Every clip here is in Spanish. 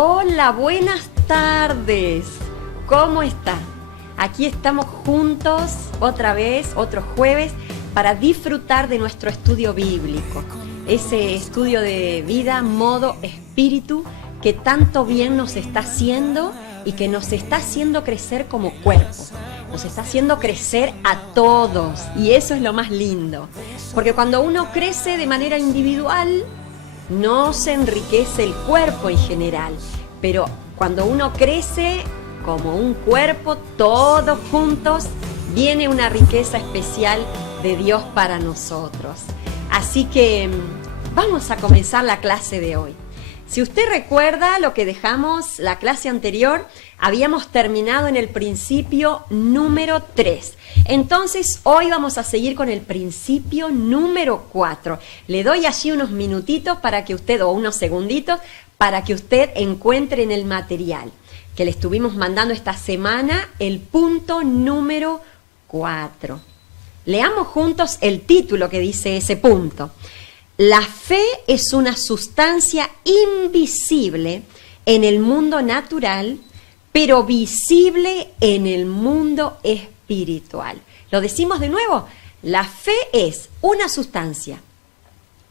Hola, buenas tardes. ¿Cómo está? Aquí estamos juntos otra vez, otro jueves, para disfrutar de nuestro estudio bíblico. Ese estudio de vida, modo, espíritu, que tanto bien nos está haciendo y que nos está haciendo crecer como cuerpo. Nos está haciendo crecer a todos y eso es lo más lindo. Porque cuando uno crece de manera individual, no se enriquece el cuerpo en general. Pero cuando uno crece como un cuerpo, todos juntos, viene una riqueza especial de Dios para nosotros. Así que vamos a comenzar la clase de hoy. Si usted recuerda lo que dejamos la clase anterior, habíamos terminado en el principio número 3. Entonces, hoy vamos a seguir con el principio número 4. Le doy allí unos minutitos para que usted, o unos segunditos, para que usted encuentre en el material que le estuvimos mandando esta semana el punto número 4. Leamos juntos el título que dice ese punto. La fe es una sustancia invisible en el mundo natural, pero visible en el mundo espiritual. ¿Lo decimos de nuevo? La fe es una sustancia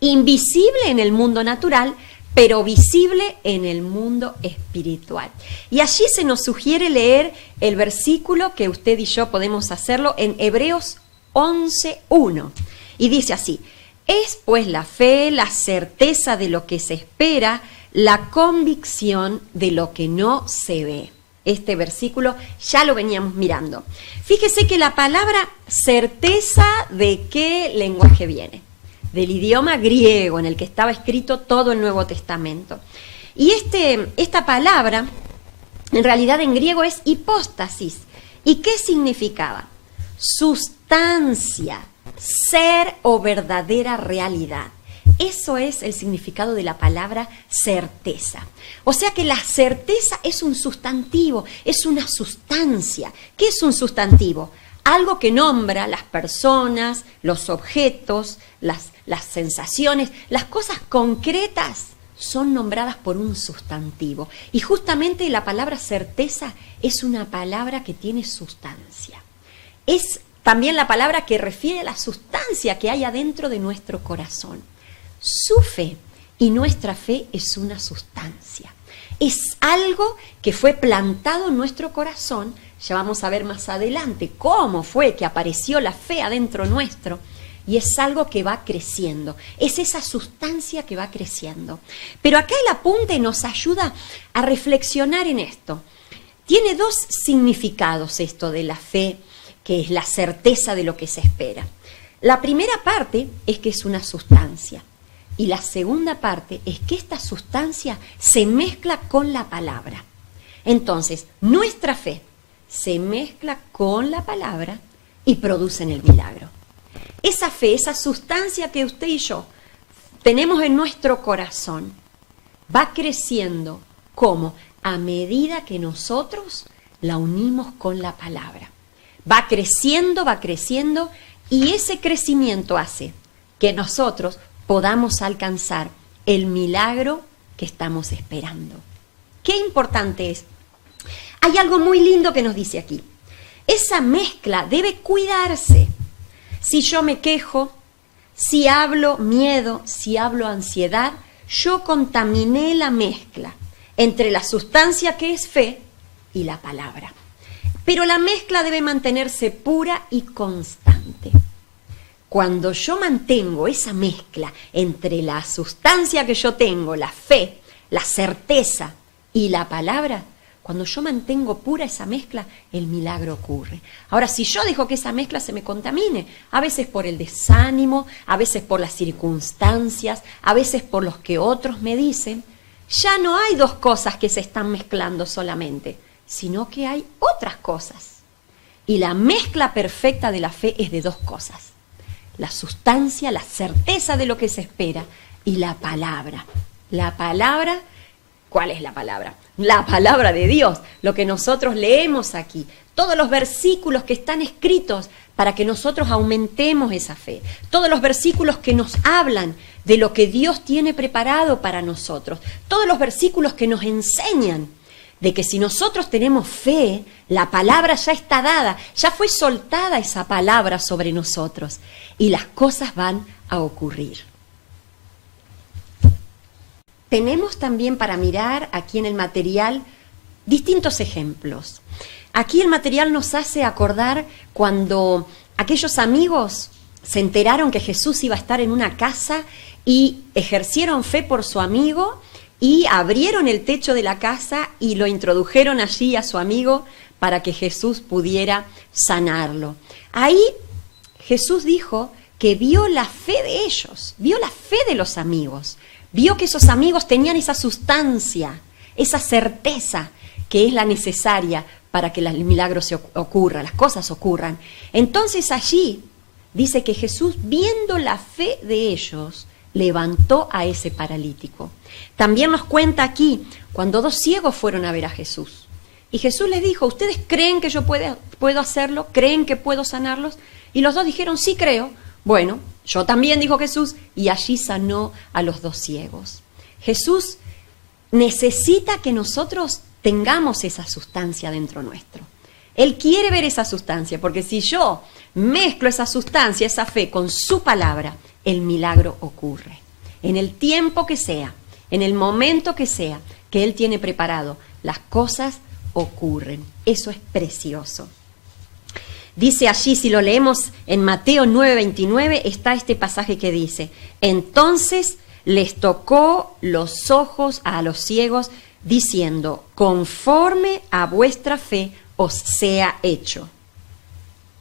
invisible en el mundo natural, pero visible en el mundo espiritual. Y allí se nos sugiere leer el versículo que usted y yo podemos hacerlo en Hebreos 11:1. Y dice así: es pues la fe, la certeza de lo que se espera, la convicción de lo que no se ve. Este versículo ya lo veníamos mirando. Fíjese que la palabra certeza, ¿de qué lenguaje viene? Del idioma griego en el que estaba escrito todo el Nuevo Testamento. Y esta palabra, en realidad en griego es hipóstasis. ¿Y qué significaba? Sustancia, ser o verdadera realidad. Eso es el significado de la palabra certeza. O sea que la certeza es un sustantivo, es una sustancia. ¿Qué es un sustantivo? Algo que nombra las personas, los objetos, las sensaciones, las cosas concretas son nombradas por un sustantivo. Y justamente la palabra certeza es una palabra que tiene sustancia. Es también la palabra que refiere a la sustancia que hay adentro de nuestro corazón. Su fe y nuestra fe es una sustancia. Es algo que fue plantado en nuestro corazón. Ya vamos a ver más adelante cómo fue que apareció la fe adentro nuestro. Y es algo que va creciendo. Es esa sustancia que va creciendo. Pero acá el apunte nos ayuda a reflexionar en esto. Tiene dos significados esto de la fe, que es la certeza de lo que se espera. La primera parte es que es una sustancia. Y la segunda parte es que esta sustancia se mezcla con la palabra. Entonces, nuestra fe se mezcla con la palabra y producen el milagro. Esa fe, esa sustancia que usted y yo tenemos en nuestro corazón, va creciendo. ¿Cómo? A medida que nosotros la unimos con la palabra. Va creciendo y ese crecimiento hace que nosotros podamos alcanzar el milagro que estamos esperando. Qué importante es. Hay algo muy lindo que nos dice aquí. Esa mezcla debe cuidarse. Si yo me quejo, si hablo miedo, si hablo ansiedad, yo contaminé la mezcla entre la sustancia que es fe y la palabra. Pero la mezcla debe mantenerse pura y constante. Cuando yo mantengo esa mezcla entre la sustancia que yo tengo, la fe, la certeza y la palabra, cuando yo mantengo pura esa mezcla, el milagro ocurre. Ahora, si yo dejo que esa mezcla se me contamine, a veces por el desánimo, a veces por las circunstancias, a veces por los que otros me dicen, ya no hay dos cosas que se están mezclando solamente, sino que hay otras cosas. Y la mezcla perfecta de la fe es de dos cosas: la sustancia, la certeza de lo que se espera, y la palabra. La palabra, ¿cuál es la palabra? La palabra de Dios, lo que nosotros leemos aquí, todos los versículos que están escritos para que nosotros aumentemos esa fe. Todos los versículos que nos hablan de lo que Dios tiene preparado para nosotros. Todos los versículos que nos enseñan de que si nosotros tenemos fe, la palabra ya está dada, ya fue soltada esa palabra sobre nosotros y las cosas van a ocurrir. Tenemos también para mirar aquí en el material distintos ejemplos. Aquí el material nos hace acordar cuando aquellos amigos se enteraron que Jesús iba a estar en una casa y ejercieron fe por su amigo y abrieron el techo de la casa y lo introdujeron allí a su amigo para que Jesús pudiera sanarlo. Ahí Jesús dijo que vio la fe de ellos, vio la fe de los amigos, vio que esos amigos tenían esa sustancia, esa certeza que es la necesaria para que el milagro se ocurra, las cosas ocurran. Entonces allí dice que Jesús, viendo la fe de ellos, levantó a ese paralítico. También nos cuenta aquí, cuando 2 ciegos fueron a ver a Jesús. Y Jesús les dijo, ¿ustedes creen que yo puedo hacerlo? ¿Creen que puedo sanarlos? Y los 2 dijeron, sí creo. Bueno, yo también, dijo Jesús, y allí sanó a los 2 ciegos. Jesús necesita que nosotros tengamos esa sustancia dentro nuestro. Él quiere ver esa sustancia, porque si yo mezclo esa sustancia, esa fe con su palabra, el milagro ocurre. En el tiempo que sea, en el momento que sea, que Él tiene preparado, las cosas ocurren. Eso es precioso. Dice allí, si lo leemos en Mateo 9:29, está este pasaje que dice, entonces les tocó los ojos a los ciegos, diciendo, conforme a vuestra fe os sea hecho.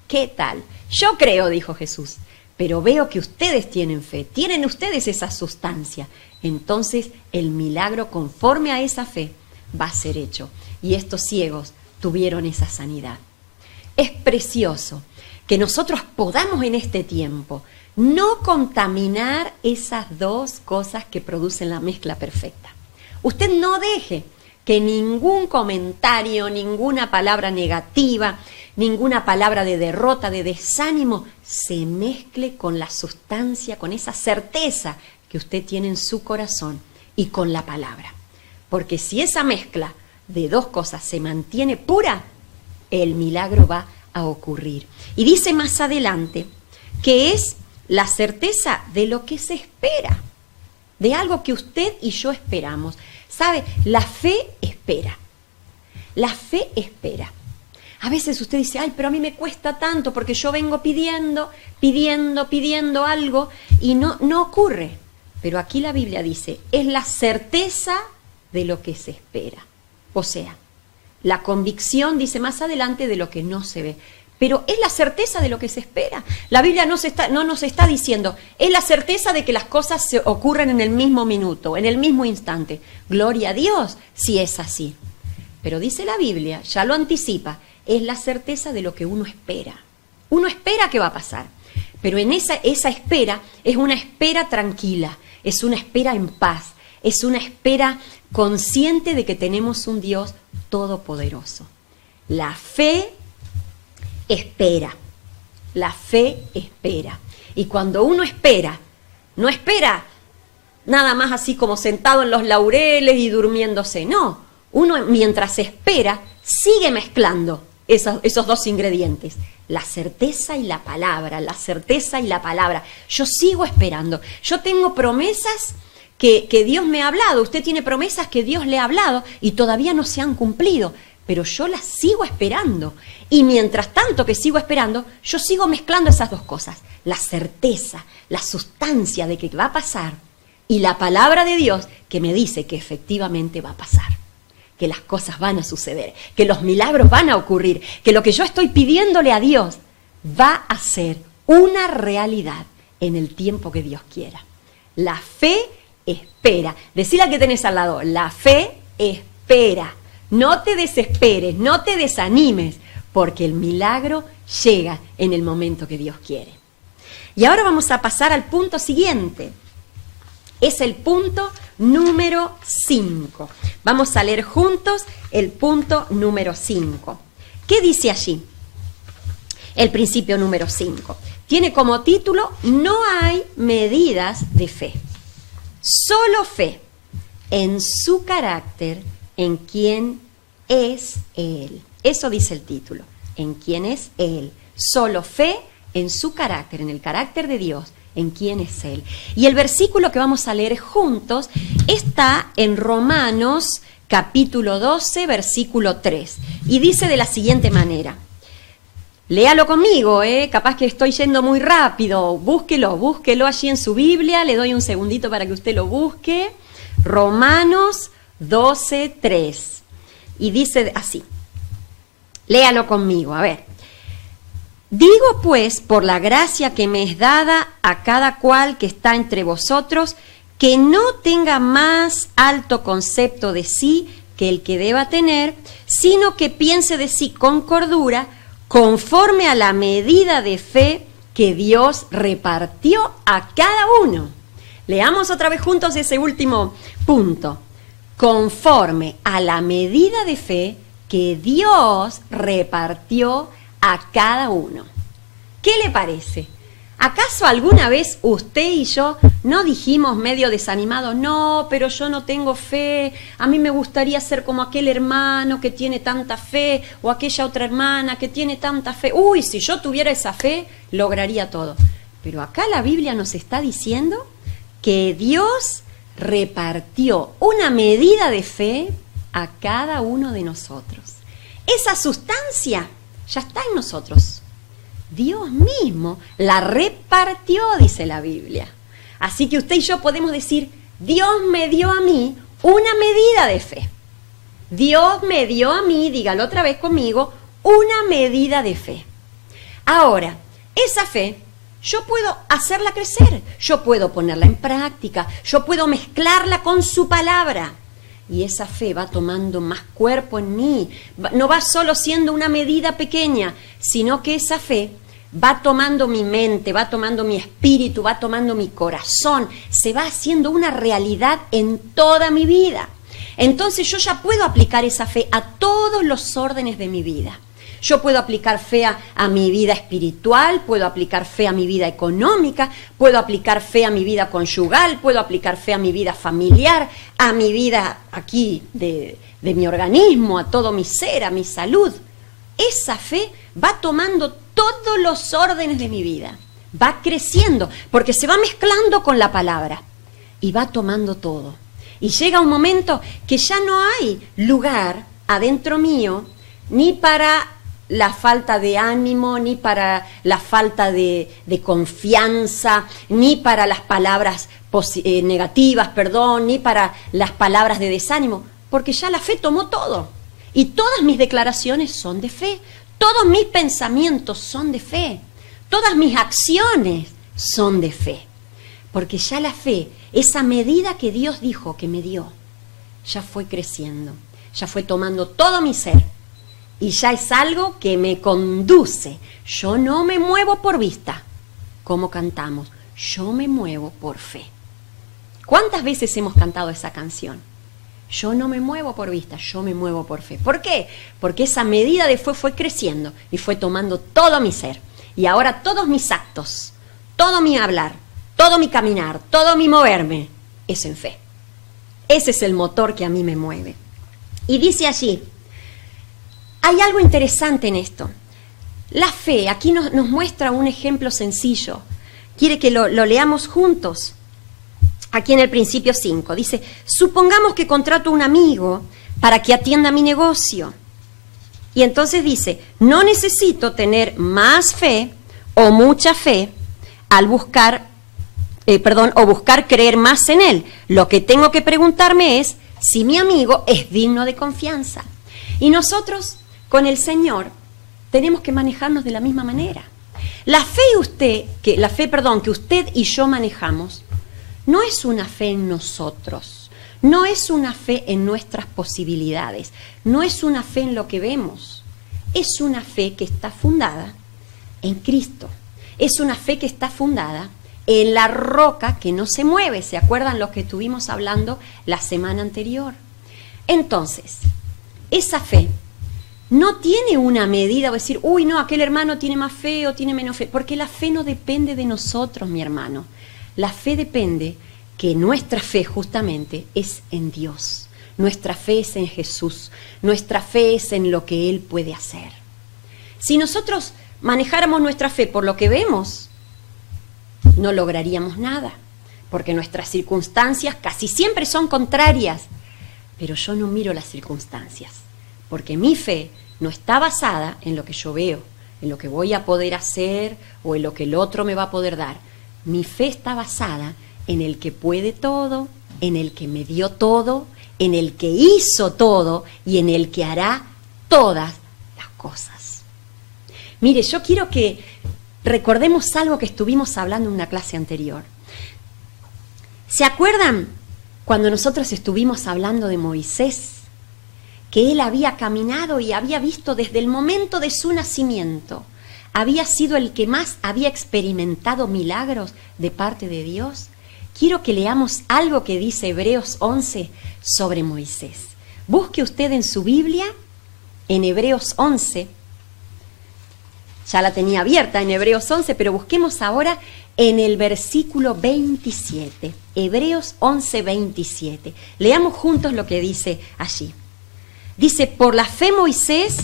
¿Qué tal? Yo creo, dijo Jesús, pero veo que ustedes tienen fe, tienen ustedes esa sustancia. Entonces el milagro conforme a esa fe va a ser hecho. Y estos ciegos tuvieron esa sanidad. Es precioso que nosotros podamos en este tiempo no contaminar esas 2 cosas que producen la mezcla perfecta. Usted no deje que ningún comentario, ninguna palabra negativa, ninguna palabra de derrota, de desánimo, se mezcle con la sustancia, con esa certeza que usted tiene en su corazón y con la palabra. Porque si esa mezcla de 2 cosas se mantiene pura, el milagro va a ocurrir. Y dice más adelante que es la certeza de lo que se espera, de algo que usted y yo esperamos. ¿Sabe? La fe espera. La fe espera. A veces usted dice, ay, pero a mí me cuesta tanto porque yo vengo pidiendo algo y no ocurre. Pero aquí la Biblia dice, es la certeza de lo que se espera. O sea, la convicción, dice más adelante, de lo que no se ve. Pero es la certeza de lo que se espera. La Biblia no nos está diciendo, es la certeza de que las cosas se ocurren en el mismo minuto, en el mismo instante. Gloria a Dios si es así. Pero dice la Biblia, ya lo anticipa, es la certeza de lo que uno espera. Uno espera que va a pasar. Pero en esa espera es una espera tranquila, es una espera en paz, es una espera consciente de que tenemos un Dios todopoderoso. La fe espera, la fe espera. Y cuando uno espera, no espera nada más así como sentado en los laureles y durmiéndose, no. Uno mientras espera sigue mezclando esos 2 ingredientes, la certeza y la palabra, la certeza y la palabra. Yo sigo esperando, yo tengo promesas que Dios me ha hablado, usted tiene promesas que Dios le ha hablado y todavía no se han cumplido, pero yo las sigo esperando. Y mientras tanto que sigo esperando, yo sigo mezclando esas 2 cosas, la certeza, la sustancia de que va a pasar y la palabra de Dios que me dice que efectivamente va a pasar, que las cosas van a suceder, que los milagros van a ocurrir, que lo que yo estoy pidiéndole a Dios va a ser una realidad en el tiempo que Dios quiera. La fe espera. Decile al que tenés al lado, la fe espera. No te desesperes, no te desanimes, porque el milagro llega en el momento que Dios quiere. Y ahora vamos a pasar al punto siguiente. Es el punto número 5. Vamos a leer juntos el punto número 5. ¿Qué dice allí? el principio número 5. Tiene como título: no hay medidas de fe, solo fe en su carácter, en quién es Él. Eso dice el título, en quién es Él. Solo fe en su carácter, en el carácter de Dios, en quién es Él. Y el versículo que vamos a leer juntos está en Romanos capítulo 12, versículo 3. Y dice de la siguiente manera. Léalo conmigo, capaz que estoy yendo muy rápido. Búsquelo allí en su Biblia. Le doy un segundito para que usted lo busque. Romanos 12, 3. Y dice así. Léalo conmigo, a ver. Digo pues, por la gracia que me es dada a cada cual que está entre vosotros, que no tenga más alto concepto de sí que el que deba tener, sino que piense de sí con cordura, conforme a la medida de fe que Dios repartió a cada uno. Leamos otra vez juntos ese último punto. Conforme a la medida de fe que Dios repartió a cada uno. ¿Qué le parece? ¿Acaso alguna vez usted y yo no dijimos medio desanimados, no, pero yo no tengo fe, a mí me gustaría ser como aquel hermano que tiene tanta fe, o aquella otra hermana que tiene tanta fe, uy, si yo tuviera esa fe, lograría todo? Pero acá la Biblia nos está diciendo que Dios repartió una medida de fe a cada uno de nosotros. Esa sustancia ya está en nosotros. Dios mismo la repartió, dice la Biblia. Así que usted y yo podemos decir, Dios me dio a mí una medida de fe. Dios me dio a mí, dígalo otra vez conmigo, una medida de fe. Ahora, esa fe yo puedo hacerla crecer, yo puedo ponerla en práctica, yo puedo mezclarla con su palabra. Y esa fe va tomando más cuerpo en mí. No va solo siendo una medida pequeña, sino que esa fe va tomando mi mente, va tomando mi espíritu, va tomando mi corazón. Se va haciendo una realidad en toda mi vida. Entonces yo ya puedo aplicar esa fe a todos los órdenes de mi vida. Yo puedo aplicar fe a mi vida espiritual, puedo aplicar fe a mi vida económica, puedo aplicar fe a mi vida conyugal, puedo aplicar fe a mi vida familiar, a mi vida aquí de mi organismo, a todo mi ser, a mi salud. Esa fe va tomando todos los órdenes de mi vida, va creciendo, porque se va mezclando con la palabra y va tomando todo. Y llega un momento que ya no hay lugar adentro mío ni para la falta de ánimo, ni para la falta de confianza, ni para las palabras negativas, ni para las palabras de desánimo, porque ya la fe tomó todo. Y todas mis declaraciones son de fe, todos mis pensamientos son de fe, todas mis acciones son de fe. Porque ya la fe, esa medida que Dios dijo que me dio, ya fue creciendo, ya fue tomando todo mi ser. Y ya es algo que me conduce. Yo no me muevo por vista, como cantamos. Yo me muevo por fe. ¿Cuántas veces hemos cantado esa canción? Yo no me muevo por vista, yo me muevo por fe. ¿Por qué? Porque esa medida de fe fue creciendo y fue tomando todo mi ser. Y ahora todos mis actos, todo mi hablar, todo mi caminar, todo mi moverme, es en fe. Ese es el motor que a mí me mueve. Y dice allí, hay algo interesante en esto. La fe, aquí nos muestra un ejemplo sencillo. Quiere que lo leamos juntos. Aquí en el principio 5. Dice, supongamos que contrato a un amigo para que atienda mi negocio. Y entonces dice, no necesito tener más fe o mucha fe al buscar creer más en él. Lo que tengo que preguntarme es si mi amigo es digno de confianza. Y nosotros, con el Señor, tenemos que manejarnos de la misma manera. La fe que usted y yo manejamos no es una fe en nosotros, no es una fe en nuestras posibilidades, no es una fe en lo que vemos, es una fe que está fundada en Cristo, es una fe que está fundada en la roca que no se mueve. ¿Se acuerdan lo que estuvimos hablando la semana anterior? Entonces, esa fe no tiene una medida o decir, uy, no, aquel hermano tiene más fe o tiene menos fe, porque la fe no depende de nosotros, mi hermano. La fe depende que nuestra fe justamente es en Dios. Nuestra fe es en Jesús. Nuestra fe es en lo que Él puede hacer. Si nosotros manejáramos nuestra fe por lo que vemos, no lograríamos nada, porque nuestras circunstancias casi siempre son contrarias. Pero yo no miro las circunstancias, porque mi fe no está basada en lo que yo veo, en lo que voy a poder hacer o en lo que el otro me va a poder dar. Mi fe está basada en el que puede todo, en el que me dio todo, en el que hizo todo y en el que hará todas las cosas. Mire, yo quiero que recordemos algo que estuvimos hablando en una clase anterior. ¿Se acuerdan cuando nosotros estuvimos hablando de Moisés? Que él había caminado y había visto desde el momento de su nacimiento, había sido el que más había experimentado milagros de parte de Dios. Quiero que leamos algo que dice Hebreos 11 sobre Moisés. Busque usted en su Biblia, en Hebreos 11, ya la tenía abierta en Hebreos 11, pero busquemos ahora en el versículo 27, Hebreos 11, 27. Leamos juntos lo que dice allí. Dice, por la fe Moisés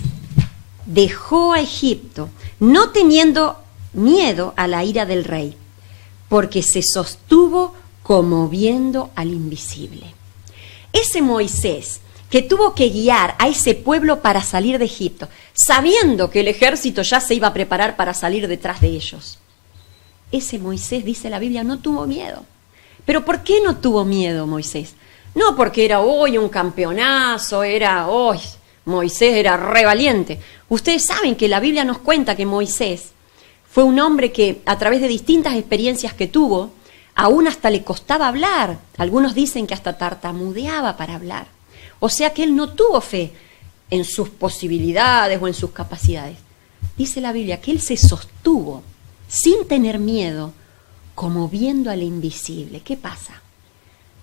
dejó a Egipto, no teniendo miedo a la ira del rey, porque se sostuvo como viendo al invisible. Ese Moisés que tuvo que guiar a ese pueblo para salir de Egipto, sabiendo que el ejército ya se iba a preparar para salir detrás de ellos. Ese Moisés, dice la Biblia, no tuvo miedo. ¿Pero por qué no tuvo miedo Moisés? No porque era hoy un campeonazo, Moisés era re valiente. Ustedes saben que la Biblia nos cuenta que Moisés fue un hombre que a través de distintas experiencias que tuvo, aún hasta le costaba hablar. Algunos dicen que hasta tartamudeaba para hablar. O sea que él no tuvo fe en sus posibilidades o en sus capacidades. Dice la Biblia que él se sostuvo sin tener miedo, como viendo al invisible. ¿Qué pasa?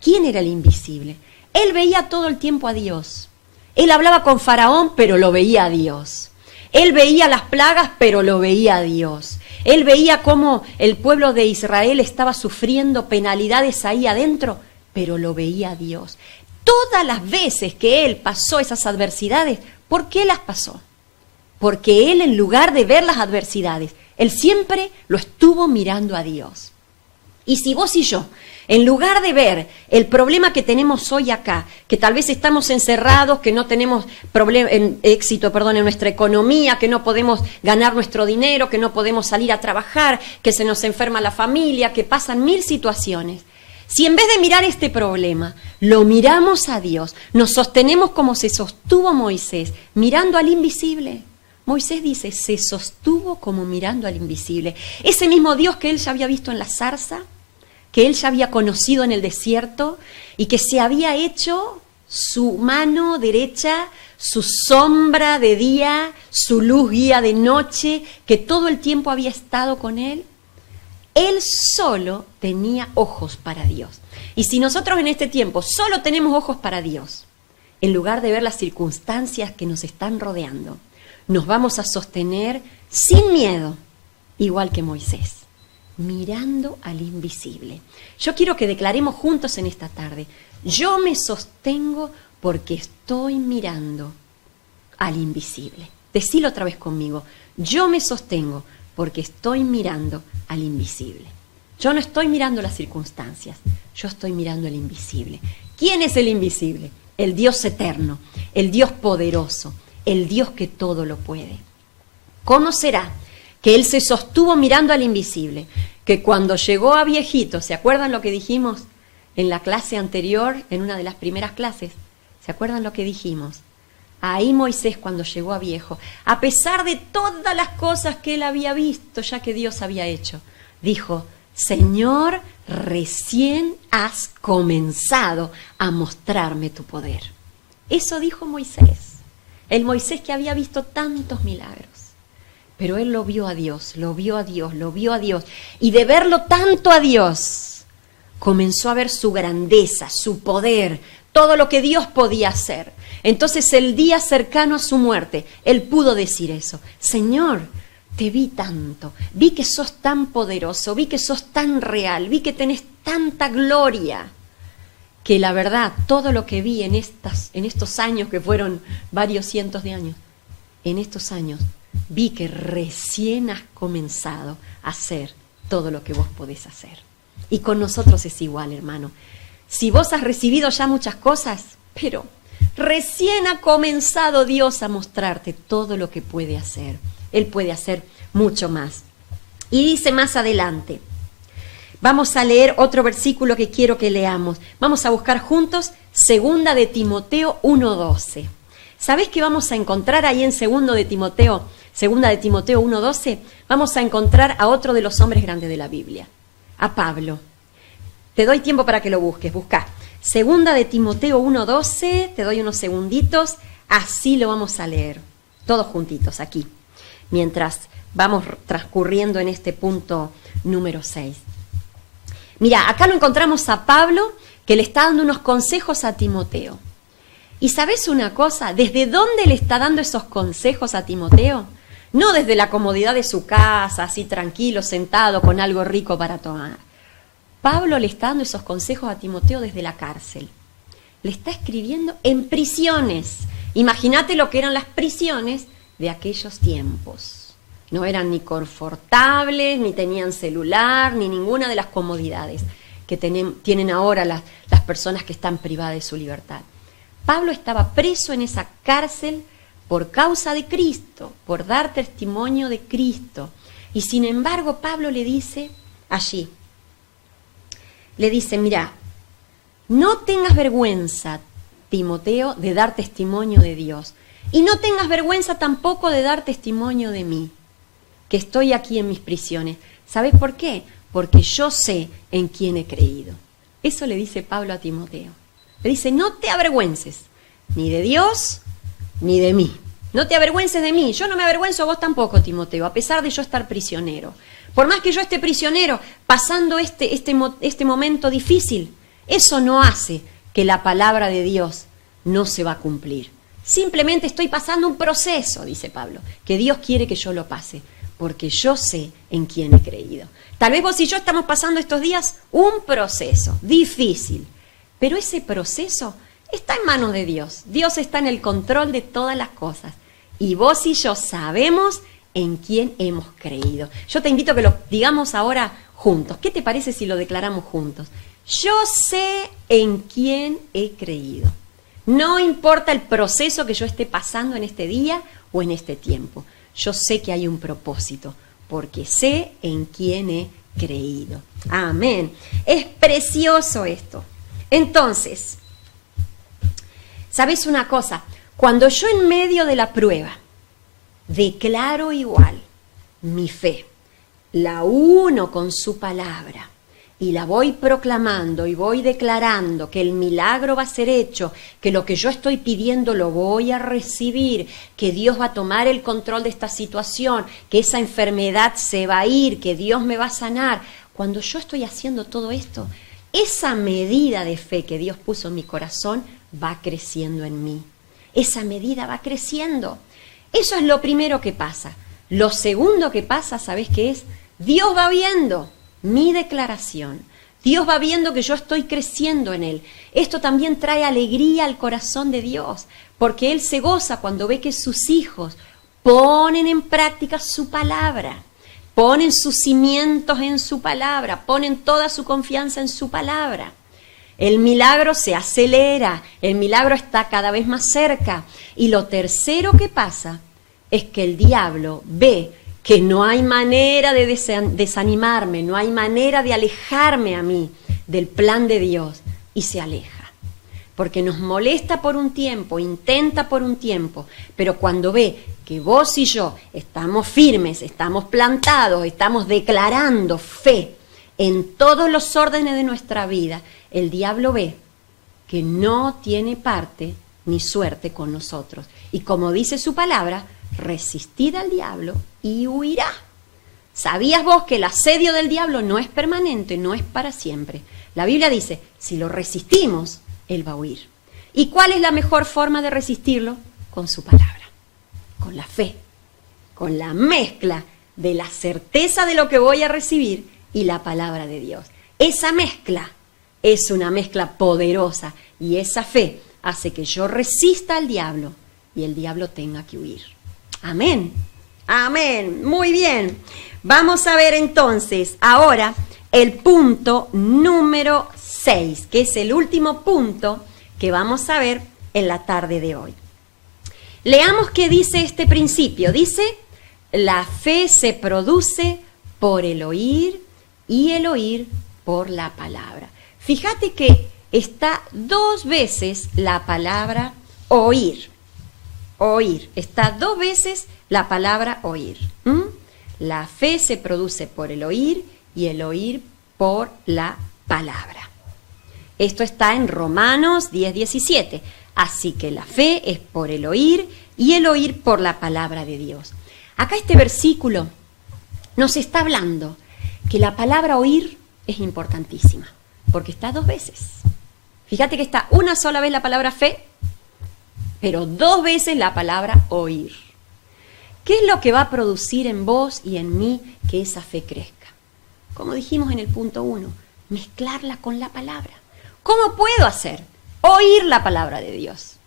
¿Quién era el invisible? Él veía todo el tiempo a Dios. Él hablaba con Faraón, pero lo veía a Dios. Él veía las plagas, pero lo veía a Dios. Él veía cómo el pueblo de Israel estaba sufriendo penalidades ahí adentro, pero lo veía a Dios. Todas las veces que él pasó esas adversidades, ¿por qué las pasó? Porque él, en lugar de ver las adversidades, él siempre lo estuvo mirando a Dios. Y si vos y yo, en lugar de ver el problema que tenemos hoy acá, que tal vez estamos encerrados, que no tenemos éxito en nuestra economía, que no podemos ganar nuestro dinero, que no podemos salir a trabajar, que se nos enferma la familia, que pasan 1000 situaciones. Si en vez de mirar este problema, lo miramos a Dios, nos sostenemos como se sostuvo Moisés, mirando al invisible. Moisés dice, se sostuvo como mirando al invisible. Ese mismo Dios que él ya había visto en la zarza, que él ya había conocido en el desierto y que se había hecho su mano derecha, su sombra de día, su luz guía de noche, que todo el tiempo había estado con él. Él solo tenía ojos para Dios. Y si nosotros en este tiempo solo tenemos ojos para Dios, en lugar de ver las circunstancias que nos están rodeando, nos vamos a sostener sin miedo, igual que Moisés, mirando al invisible. Yo quiero que declaremos juntos en esta tarde, yo me sostengo porque estoy mirando al invisible. Decilo otra vez conmigo, yo me sostengo porque estoy mirando al invisible. Yo no estoy mirando las circunstancias, yo estoy mirando al invisible. ¿Quién es el invisible? El Dios eterno, el Dios poderoso, el Dios que todo lo puede. ¿Cómo será que él se sostuvo mirando al invisible? Que cuando llegó a viejito, ¿se acuerdan lo que dijimos en la clase anterior, en una de las primeras clases? ¿Se acuerdan lo que dijimos? Ahí Moisés, cuando llegó a viejo, a pesar de todas las cosas que él había visto, ya que Dios había hecho, dijo, Señor, recién has comenzado a mostrarme tu poder. Eso dijo Moisés, el Moisés que había visto tantos milagros. Pero él lo vio a Dios, lo vio a Dios, lo vio a Dios. Y de verlo tanto a Dios, comenzó a ver su grandeza, su poder, todo lo que Dios podía hacer. Entonces el día cercano a su muerte, él pudo decir eso. Señor, te vi tanto, vi que sos tan poderoso, vi que sos tan real, vi que tenés tanta gloria, que la verdad, todo lo que vi en estos años, que fueron varios cientos de años, en estos años vi que recién has comenzado a hacer todo lo que vos podés hacer. Y con nosotros es igual, hermano. Si vos has recibido ya muchas cosas, pero recién ha comenzado Dios a mostrarte todo lo que puede hacer. Él puede hacer mucho más. Y dice más adelante, vamos a leer otro versículo que quiero que leamos. Vamos a buscar juntos 2 de Timoteo 1:12. ¿Sabés qué vamos a encontrar ahí en 2 de Timoteo 1:12? Vamos a encontrar a otro de los hombres grandes de la Biblia, a Pablo. Te doy tiempo para que lo busques, busca. 2 de Timoteo 1:12, te doy unos segunditos, así lo vamos a leer, todos juntitos aquí, mientras vamos transcurriendo en este punto número 6. Mira, acá lo encontramos a Pablo, que le está dando unos consejos a Timoteo. ¿Y sabes una cosa? ¿Desde dónde le está dando esos consejos a Timoteo? No desde la comodidad de su casa, así tranquilo, sentado, con algo rico para tomar. Pablo le está dando esos consejos a Timoteo desde la cárcel. Le está escribiendo en prisiones. Imagínate lo que eran las prisiones de aquellos tiempos. No eran ni confortables, ni tenían celular, ni ninguna de las comodidades que tienen ahora las personas que están privadas de su libertad. Pablo estaba preso en esa cárcel por causa de Cristo, por dar testimonio de Cristo. Y sin embargo, Pablo le dice allí, mira, no tengas vergüenza, Timoteo, de dar testimonio de Dios. Y no tengas vergüenza tampoco de dar testimonio de mí, que estoy aquí en mis prisiones. ¿Sabes por qué? Porque yo sé en quién he creído. Eso le dice Pablo a Timoteo. Le dice, no te avergüences, ni de Dios, ni de mí. No te avergüences de mí. Yo no me avergüenzo, vos tampoco, Timoteo, a pesar de yo estar prisionero. Por más que yo esté prisionero, pasando este momento difícil, eso no hace que la palabra de Dios no se va a cumplir. Simplemente estoy pasando un proceso, dice Pablo, que Dios quiere que yo lo pase, porque yo sé en quién he creído. Tal vez vos y yo estamos pasando estos días un proceso difícil, pero ese proceso está en manos de Dios. Dios está en el control de todas las cosas. Y vos y yo sabemos en quién hemos creído. Yo te invito a que lo digamos ahora juntos. ¿Qué te parece si lo declaramos juntos? Yo sé en quién he creído. No importa el proceso que yo esté pasando en este día o en este tiempo. Yo sé que hay un propósito, porque sé en quién he creído. Amén. Es precioso esto. Entonces, ¿sabes una cosa? Cuando yo en medio de la prueba declaro igual mi fe, la uno con su palabra y la voy proclamando y voy declarando que el milagro va a ser hecho, que lo que yo estoy pidiendo lo voy a recibir, que Dios va a tomar el control de esta situación, que esa enfermedad se va a ir, que Dios me va a sanar. Cuando yo estoy haciendo todo esto, esa medida de fe que Dios puso en mi corazón va creciendo en mí. Esa medida va creciendo. Eso es lo primero que pasa. Lo segundo que pasa, ¿sabes qué es? Dios va viendo mi declaración. Dios va viendo que yo estoy creciendo en Él. Esto también trae alegría al corazón de Dios, porque Él se goza cuando ve que sus hijos ponen en práctica su palabra, ponen sus cimientos en su palabra, ponen toda su confianza en su palabra. El milagro se acelera, el milagro está cada vez más cerca. Y lo tercero que pasa es que el diablo ve que no hay manera de desanimarme, no hay manera de alejarme a mí del plan de Dios, y se aleja. Porque nos molesta por un tiempo, intenta por un tiempo, pero cuando ve que vos y yo estamos firmes, estamos plantados, estamos declarando fe en todos los órdenes de nuestra vida, el diablo ve que no tiene parte ni suerte con nosotros. Y como dice su palabra, resistid al diablo y huirá. ¿Sabías vos que el asedio del diablo no es permanente, no es para siempre? La Biblia dice, si lo resistimos, él va a huir. ¿Y cuál es la mejor forma de resistirlo? Con su palabra, con la fe, con la mezcla de la certeza de lo que voy a recibir y la palabra de Dios. Esa mezcla es una mezcla poderosa y esa fe hace que yo resista al diablo y el diablo tenga que huir. Amén. Amén. Muy bien. Vamos a ver entonces ahora el punto número 6, que es el último punto que vamos a ver en la tarde de hoy. Leamos qué dice este principio. Dice, la fe se produce por el oír y el oír por la palabra. Fíjate que está 2 veces la palabra oír. Oír. Está 2 veces la palabra oír. La fe se produce por el oír y el oír por la palabra. Esto está en Romanos 10:17. Así que la fe es por el oír y el oír por la palabra de Dios. Acá este versículo nos está hablando que la palabra oír es importantísima, porque está 2 veces. Fíjate que está una sola vez la palabra fe, pero 2 veces la palabra oír. ¿Qué es lo que va a producir en vos y en mí que esa fe crezca? Como dijimos en el punto 1, mezclarla con la palabra. ¿Cómo puedo hacer? Oír la palabra de Dios,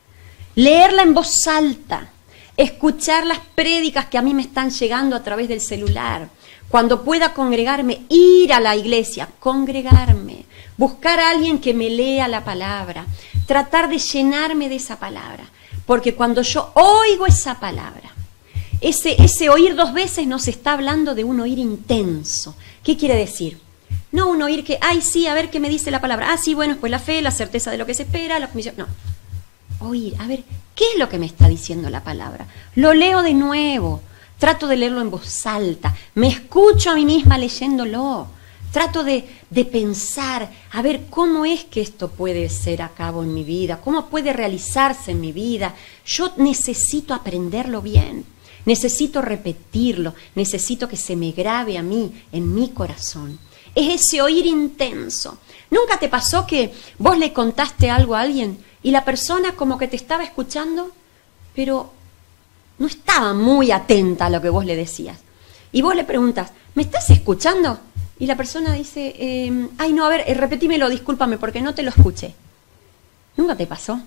leerla en voz alta, escuchar las prédicas que a mí me están llegando a través del celular. Cuando pueda congregarme, ir a la iglesia, congregarme, buscar a alguien que me lea la palabra, tratar de llenarme de esa palabra. Porque cuando yo oigo esa palabra, ese oír 2 veces nos está hablando de un oír intenso. ¿Qué quiere decir? No un oír que, ay, sí, a ver qué me dice la palabra. Ah, sí, bueno, pues la fe, la certeza de lo que se espera, la comisión. No. Oír, a ver, ¿qué es lo que me está diciendo la palabra? Lo leo de nuevo, trato de leerlo en voz alta, me escucho a mí misma leyéndolo, trato de pensar, a ver, ¿cómo es que esto puede ser a cabo en mi vida? ¿Cómo puede realizarse en mi vida? Yo necesito aprenderlo bien, necesito repetirlo, necesito que se me grabe a mí, en mi corazón. Es ese oír intenso. ¿Nunca te pasó que vos le contaste algo a alguien y la persona como que te estaba escuchando, pero no estaba muy atenta a lo que vos le decías? Y vos le preguntas, ¿me estás escuchando? Y la persona dice, ay no, a ver, repetímelo, discúlpame porque no te lo escuché. ¿Nunca te pasó?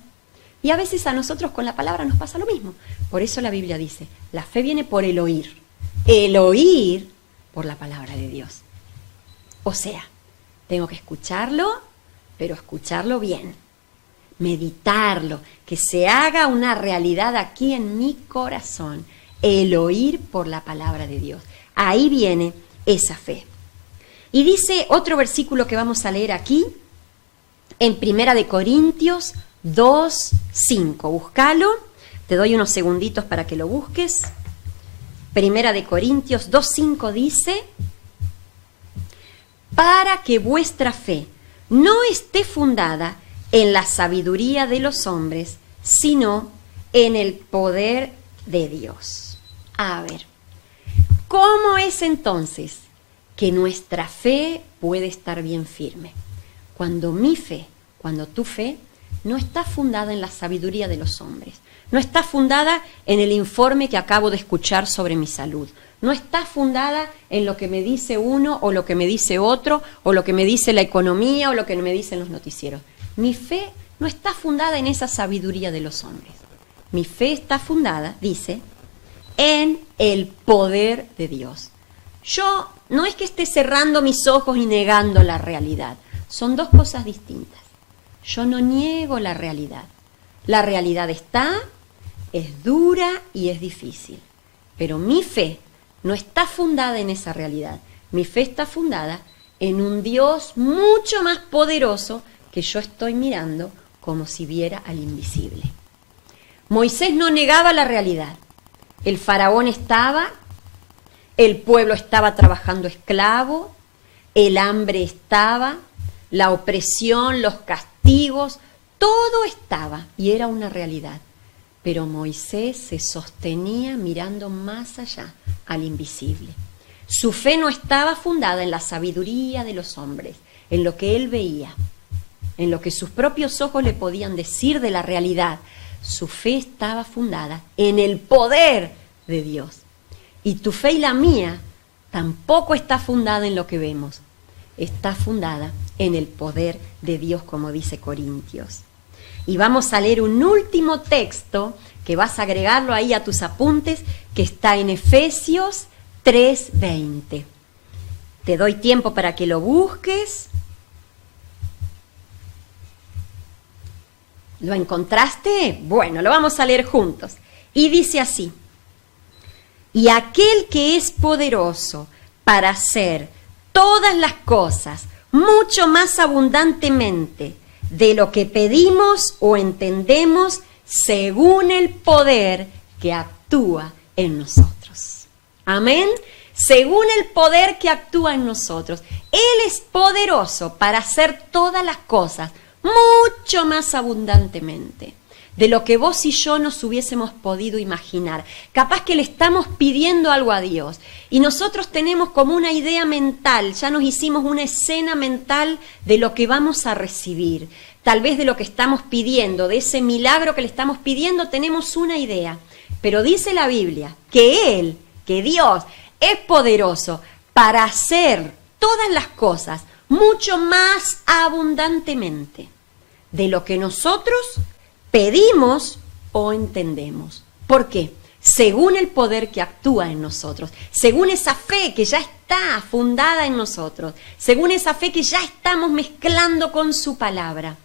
Y a veces a nosotros con la palabra nos pasa lo mismo. Por eso la Biblia dice, la fe viene por el oír por la palabra de Dios. O sea, tengo que escucharlo, pero escucharlo bien, meditarlo, que se haga una realidad aquí en mi corazón, el oír por la palabra de Dios. Ahí viene esa fe. Y dice otro versículo que vamos a leer aquí, en 1 Corintios 2:5. Búscalo, te doy unos segunditos para que lo busques. 1 Corintios 2:5 dice, para que vuestra fe no esté fundada en la sabiduría de los hombres, sino en el poder de Dios. A ver, ¿cómo es entonces que nuestra fe puede estar bien firme? Cuando mi fe, cuando tu fe, no está fundada en la sabiduría de los hombres, no está fundada en el informe que acabo de escuchar sobre mi salud, no está fundada en lo que me dice uno o lo que me dice otro, o lo que me dice la economía o lo que me dicen los noticieros. Mi fe no está fundada en esa sabiduría de los hombres. Mi fe está fundada, dice, en el poder de Dios. Yo no es que esté cerrando mis ojos y negando la realidad. Son 2 cosas distintas. Yo no niego la realidad. La realidad está, es dura y es difícil. Pero mi fe no está fundada en esa realidad. Mi fe está fundada en un Dios mucho más poderoso que yo estoy mirando como si viera al invisible. Moisés no negaba la realidad. El faraón estaba, el pueblo estaba trabajando esclavo, el hambre estaba, la opresión, los castigos, todo estaba y era una realidad. Pero Moisés se sostenía mirando más allá, al invisible. Su fe no estaba fundada en la sabiduría de los hombres, en lo que él veía. en lo que sus propios ojos le podían decir de la realidad. Su fe estaba fundada en el poder de Dios. Y tu fe y la mía tampoco está fundada en lo que vemos. Está fundada en el poder de Dios, como dice Corintios. Y vamos a leer un último texto que vas a agregarlo ahí a tus apuntes, que está en Efesios 3:20. Te doy tiempo para que lo busques. ¿Lo encontraste? Bueno, lo vamos a leer juntos. Y dice así: y aquel que es poderoso para hacer todas las cosas mucho más abundantemente de lo que pedimos o entendemos, según el poder que actúa en nosotros. Amén. Según el poder que actúa en nosotros. Él es poderoso para hacer todas las cosas mucho más abundantemente de lo que vos y yo nos hubiésemos podido imaginar. Capaz que le estamos pidiendo algo a Dios y nosotros tenemos como una idea mental, ya nos hicimos una escena mental de lo que vamos a recibir. Tal vez de lo que estamos pidiendo, de ese milagro que le estamos pidiendo, tenemos una idea. Pero dice la Biblia que Él, que Dios, es poderoso para hacer todas las cosas mucho más abundantemente de lo que nosotros pedimos o entendemos. ¿Por qué? Según el poder que actúa en nosotros, según esa fe que ya está fundada en nosotros, según esa fe que ya estamos mezclando con su palabra.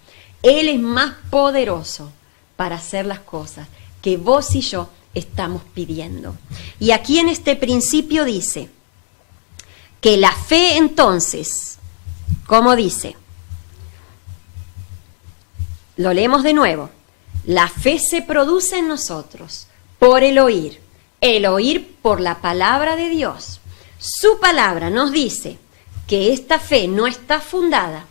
Él es más poderoso para hacer las cosas que vos y yo estamos pidiendo. Y aquí en este principio dice que la fe entonces, ¿cómo dice? Lo leemos de nuevo. La fe se produce en nosotros por el oír por la palabra de Dios. Su palabra nos dice que esta fe no está fundada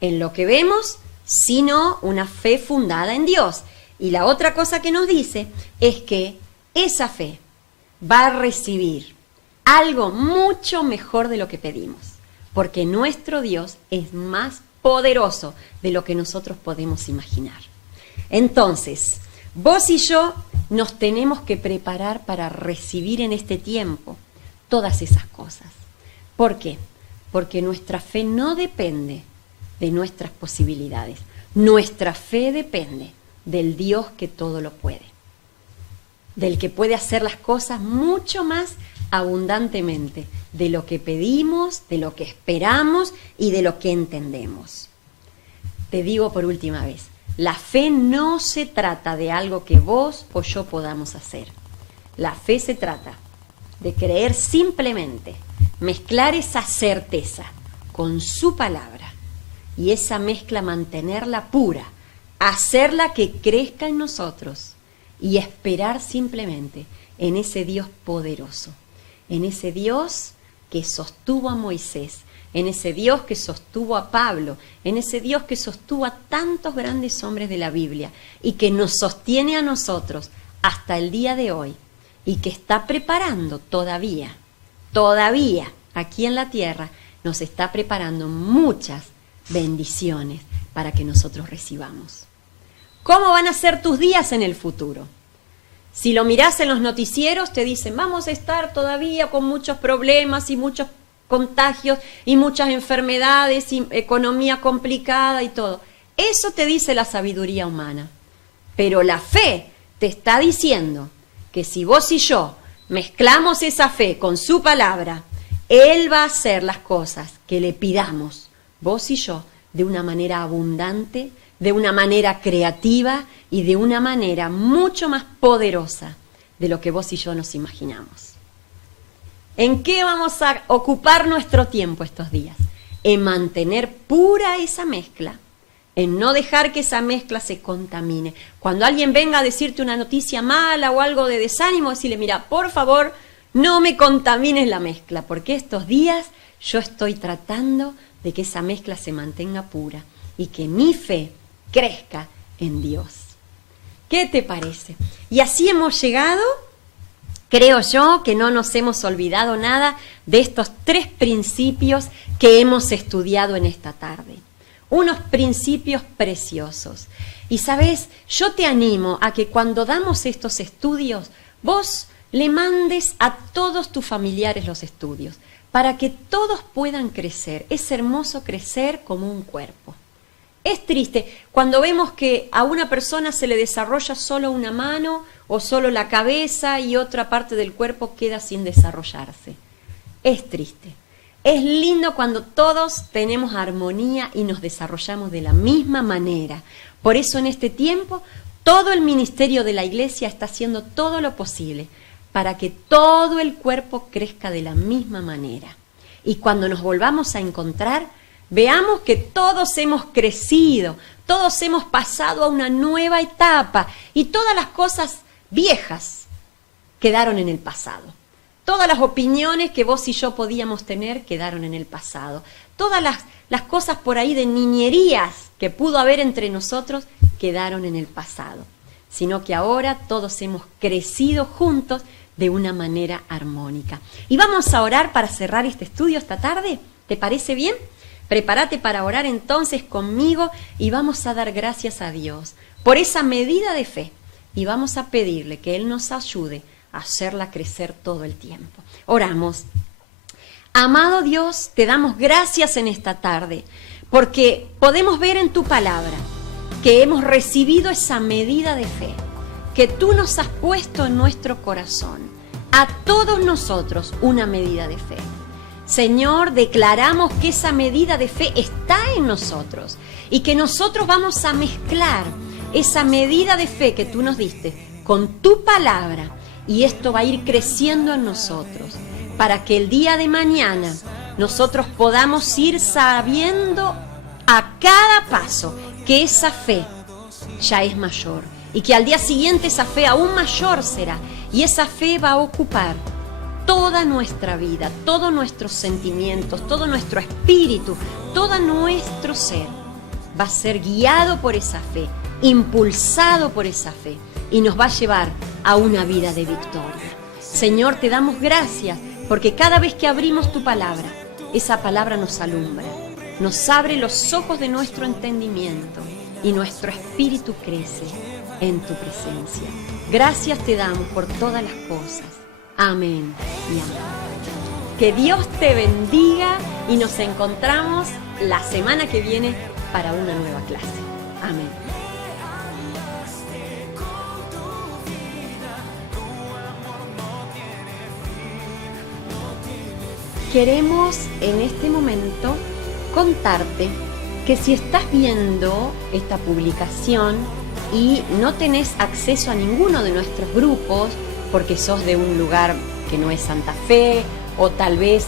en lo que vemos, sino una fe fundada en Dios. Y la otra cosa que nos dice es que esa fe va a recibir algo mucho mejor de lo que pedimos, porque nuestro Dios es más poderoso de lo que nosotros podemos imaginar. Entonces, vos y yo nos tenemos que preparar para recibir en este tiempo todas esas cosas. ¿Por qué? Porque nuestra fe no depende de nuestras posibilidades. Nuestra fe depende del Dios que todo lo puede, del que puede hacer las cosas mucho más abundantemente de lo que pedimos, de lo que esperamos y de lo que entendemos. Te digo por última vez, la fe no se trata de algo que vos o yo podamos hacer. La fe se trata de creer simplemente, mezclar esa certeza con su palabra y esa mezcla mantenerla pura, hacerla que crezca en nosotros y esperar simplemente en ese Dios poderoso, en ese Dios que sostuvo a Moisés, en ese Dios que sostuvo a Pablo, en ese Dios que sostuvo a tantos grandes hombres de la Biblia y que nos sostiene a nosotros hasta el día de hoy y que está preparando todavía aquí en la tierra, nos está preparando muchas bendiciones para que nosotros recibamos. ¿Cómo van a ser tus días en el futuro? Si lo mirás en los noticieros, te dicen, vamos a estar todavía con muchos problemas y muchos contagios y muchas enfermedades y economía complicada y todo. Eso te dice la sabiduría humana. Pero la fe te está diciendo que si vos y yo mezclamos esa fe con su palabra, Él va a hacer las cosas que le pidamos, vos y yo, de una manera abundante, de una manera creativa y de una manera mucho más poderosa de lo que vos y yo nos imaginamos. ¿En qué vamos a ocupar nuestro tiempo estos días? En mantener pura esa mezcla, en no dejar que esa mezcla se contamine. Cuando alguien venga a decirte una noticia mala o algo de desánimo, decirle, mira, por favor, no me contamines la mezcla, porque estos días yo estoy tratando de que esa mezcla se mantenga pura y que mi fe crezca en Dios. ¿Qué te parece? Y así hemos llegado. Creo yo que no nos hemos olvidado nada de estos 3 principios que hemos estudiado en esta tarde. unos principios preciosos. Y sabes, yo te animo a que cuando damos estos estudios, vos le mandes a todos tus familiares los estudios, para que todos puedan crecer. Es hermoso crecer como un cuerpo. Es triste cuando vemos que a una persona se le desarrolla solo una mano o solo la cabeza y otra parte del cuerpo queda sin desarrollarse. Es triste. Es lindo cuando todos tenemos armonía y nos desarrollamos de la misma manera. Por eso en este tiempo todo el ministerio de la iglesia está haciendo todo lo posible para que todo el cuerpo crezca de la misma manera. Y cuando nos volvamos a encontrar, veamos que todos hemos crecido, todos hemos pasado a una nueva etapa y todas las cosas viejas quedaron en el pasado. Todas las opiniones que vos y yo podíamos tener quedaron en el pasado. Todas las cosas por ahí de niñerías que pudo haber entre nosotros quedaron en el pasado. Sino que ahora todos hemos crecido juntos de una manera armónica. Y vamos a orar para cerrar este estudio esta tarde. ¿Te parece bien? Prepárate para orar entonces conmigo y vamos a dar gracias a Dios por esa medida de fe. Y vamos a pedirle que Él nos ayude a hacerla crecer todo el tiempo. Oramos. Amado Dios, te damos gracias en esta tarde, porque podemos ver en tu palabra que hemos recibido esa medida de fe, que tú nos has puesto en nuestro corazón, a todos nosotros una medida de fe. Señor, declaramos que esa medida de fe está en nosotros y que nosotros vamos a mezclar esa medida de fe que tú nos diste con tu palabra, y esto va a ir creciendo en nosotros para que el día de mañana nosotros podamos ir sabiendo a cada paso que esa fe ya es mayor y que al día siguiente esa fe aún mayor será, y esa fe va a ocupar toda nuestra vida, todos nuestros sentimientos, todo nuestro espíritu, todo nuestro ser va a ser guiado por esa fe, impulsado por esa fe, y nos va a llevar a una vida de victoria. Señor, te damos gracias porque cada vez que abrimos tu palabra, esa palabra nos alumbra, nos abre los ojos de nuestro entendimiento y nuestro espíritu crece en tu presencia. Gracias te damos por todas las cosas. Amén y amén. Que Dios te bendiga y nos encontramos la semana que viene para una nueva clase. Amén. Queremos en este momento contarte que si estás viendo esta publicación y no tenés acceso a ninguno de nuestros grupos porque sos de un lugar que no es Santa Fe, o tal vez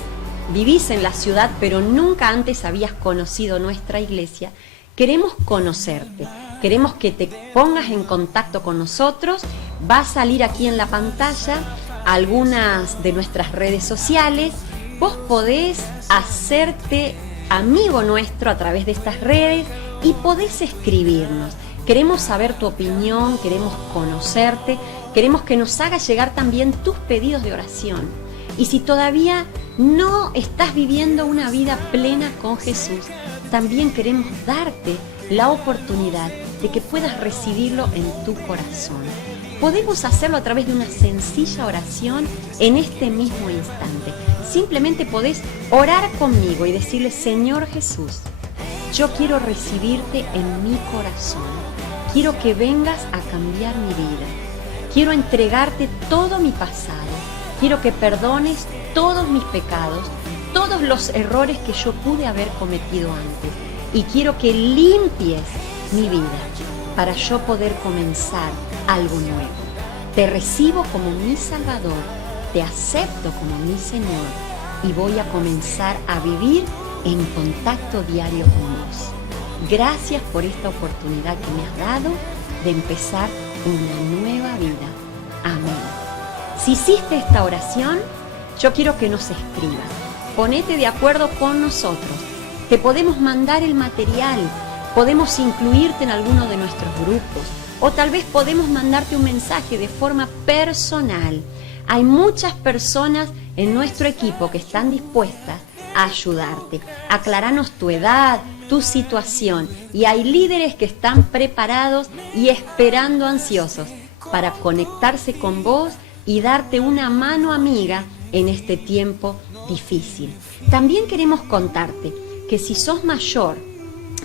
vivís en la ciudad pero nunca antes habías conocido nuestra iglesia, queremos conocerte, queremos que te pongas en contacto con nosotros. Va a salir aquí en la pantalla algunas de nuestras redes sociales. Vos podés hacerte amigo nuestro a través de estas redes y podés escribirnos. Queremos saber tu opinión, queremos conocerte, queremos que nos hagas llegar también tus pedidos de oración. Y si todavía no estás viviendo una vida plena con Jesús, también queremos darte la oportunidad de que puedas recibirlo en tu corazón. Podemos hacerlo a través de una sencilla oración en este mismo instante. Simplemente podés orar conmigo y decirle: Señor Jesús, yo quiero recibirte en mi corazón. Quiero que vengas a cambiar mi vida. Quiero entregarte todo mi pasado. Quiero que perdones todos mis pecados, todos los errores que yo pude haber cometido antes. Y quiero que limpies mi vida para yo poder comenzar algo nuevo. Te recibo como mi Salvador, te acepto como mi Señor y voy a comenzar a vivir en contacto diario con vos. Gracias por esta oportunidad que me has dado de empezar una nueva vida. Amén. Si hiciste esta oración, yo quiero que nos escribas. Ponete de acuerdo con nosotros. Te podemos mandar el material, podemos incluirte en alguno de nuestros grupos, o tal vez podemos mandarte un mensaje de forma personal. Hay muchas personas en nuestro equipo que están dispuestas a ayudarte. Aclaranos tu edad, tu situación y hay líderes que están preparados y esperando ansiosos para conectarse con vos y darte una mano amiga en este tiempo difícil. También queremos contarte que si sos mayor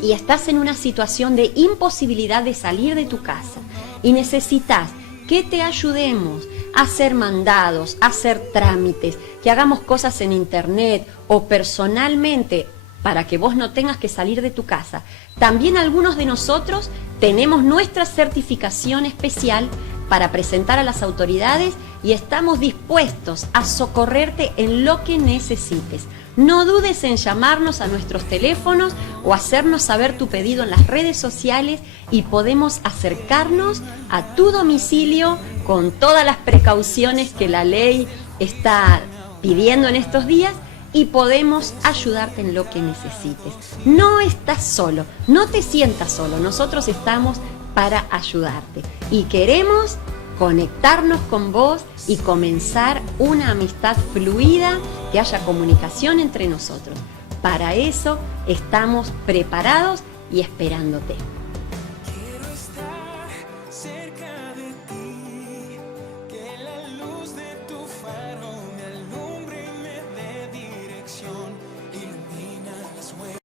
y estás en una situación de imposibilidad de salir de tu casa y necesitas que te ayudemos a hacer mandados, a hacer trámites, que hagamos cosas en internet o personalmente para que vos no tengas que salir de tu casa, también algunos de nosotros tenemos nuestra certificación especial para presentar a las autoridades y estamos dispuestos a socorrerte en lo que necesites. No dudes en llamarnos a nuestros teléfonos o hacernos saber tu pedido en las redes sociales y podemos acercarnos a tu domicilio con todas las precauciones que la ley está pidiendo en estos días y podemos ayudarte en lo que necesites. No estás solo, no te sientas solo, nosotros estamos para ayudarte y queremos conectarnos con vos y comenzar una amistad fluida, que haya comunicación entre nosotros. Para eso estamos preparados y esperándote.